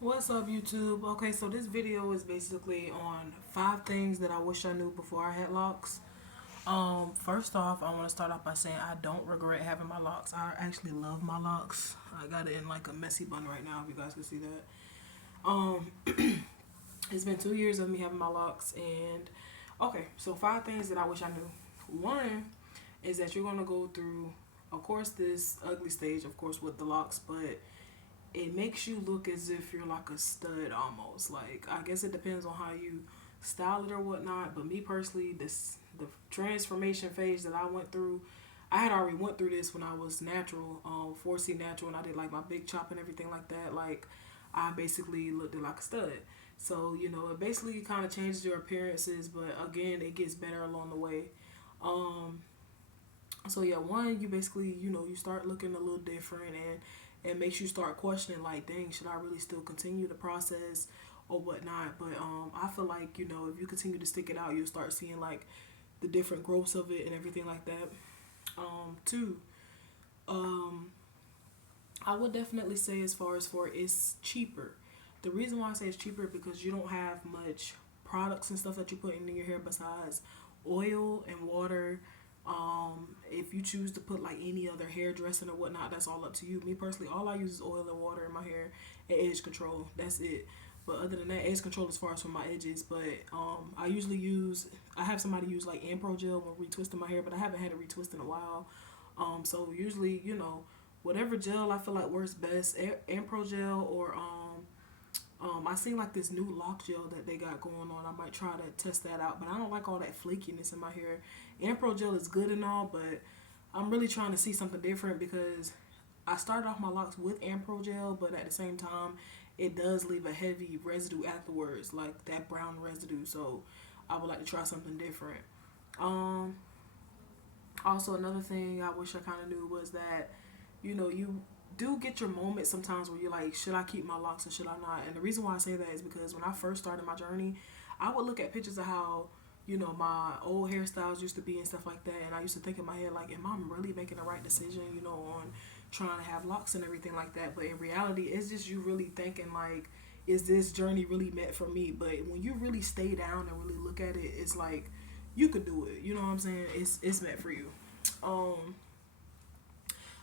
What's up, YouTube? Okay, so this video is basically on 5 things that I wish I knew before I had locks. First off, I want to start off by saying I don't regret having my locks. I actually love my locks. I got it in like a messy bun right now, if you guys can see that. Um, it's been 2 years of me having my locks, and okay, so 5 things that I wish I knew. One is that you're gonna go through, of course, this ugly stage, of course, with the locks, but it makes you look as if you're like a stud almost. Like, I guess it depends on how you style it or whatnot. But me personally, the transformation phase that I went through, I had already went through this when I was natural, 4C natural, and I did like my big chop and everything like that. Like, I basically looked like a stud. So, it basically kind of changes your appearances, but again, it gets better along the way. Um, so yeah, one, you basically, you start looking a little different, and it makes you start questioning, like, dang, should I really still continue the process or whatnot? But I feel like, if you continue to stick it out, you'll start seeing like the different growths of it and everything like that. Two, um, I would definitely say, as far as for it's cheaper. The reason why I say it's cheaper because you don't have much products and stuff that you put in your hair besides oil and water. If you choose to put like any other hair dressing or whatnot, that's all up to you. Me personally, all I use is oil and water in my hair and edge control. That's it. But other than that, edge control as far as for my edges. But I have somebody use like Ampro gel when retwisting my hair, but I haven't had it retwist in a while. So usually, whatever gel I feel like works best, Ampro gel or I seen like this new lock gel that they got going on. I might try to test that out, but I don't like all that flakiness in my hair. Ampro gel is good and all, but I'm really trying to see something different because I started off my locks with Ampro gel, but at the same time, it does leave a heavy residue afterwards, like that brown residue. So I would like to try something different. Um, Also, another thing I wish I kind of knew was that, you do get your moments sometimes where you're like, should I keep my locks or should I not? And the reason why I say that is because when I first started my journey, I would look at pictures of how, my old hairstyles used to be and stuff like that. And I used to think in my head, like, am I really making the right decision, on trying to have locks and everything like that? But in reality, it's just you really thinking, like, is this journey really meant for me? But when you really stay down and really look at it, it's like, you could do it. You know what I'm saying? It's meant for you. Um,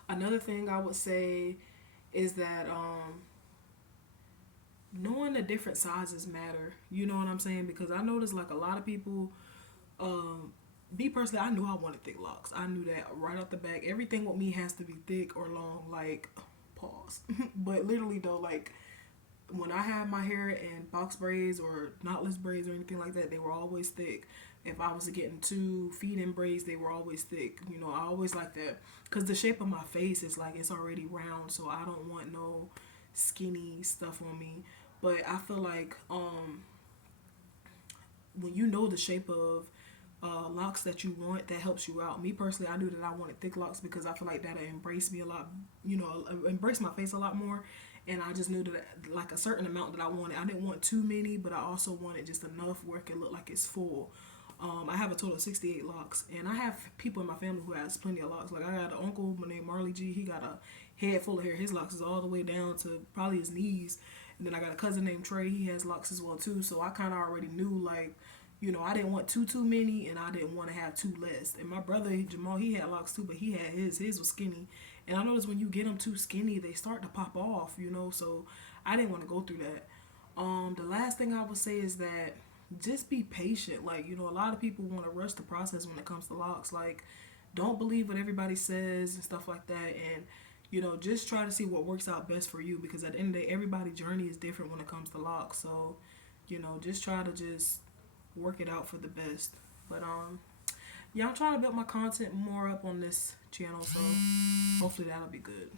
Another thing I would say is that knowing the different sizes matter. You know what I'm saying? Because I noticed like a lot of people. Me personally, I knew I wanted thick locks. I knew that right off the back. Everything with me has to be thick or long. Like, pause. But literally though, like when I had my hair in box braids or knotless braids or anything like that, they were always thick. If I was getting 2 feet in braids, they were always thick. I always like that because the shape of my face is like it's already round, so I don't want no skinny stuff on me. But I feel like when you know the shape of locks that you want, that helps you out. Me personally, I knew that I wanted thick locks because I feel like that'll embrace me a lot, embrace my face a lot more. And I just knew that like a certain amount that I wanted. I didn't want too many, but I also wanted just enough where it could look like it's full. I have a total of 68 locks, and I have people in my family who has plenty of locks. Like I got an uncle named Marley G. He got a head full of hair. His locks is all the way down to probably his knees. And then I got a cousin named Trey. He has locks as well too. So I kind of already knew like, I didn't want too many, and I didn't want to have too less. And my brother Jamal, he had locks too, but he had his was skinny. And I noticed when you get them too skinny, they start to pop off. So I didn't want to go through that. The last thing I would say is that just be patient. Like, a lot of people want to rush the process when it comes to locks. Like, don't believe what everybody says and stuff like that. And, just try to see what works out best for you because at the end of the day, everybody's journey is different when it comes to locks. So, just try to just work it out for the best. But, yeah, I'm trying to build my content more up on this channel. So, hopefully that'll be good.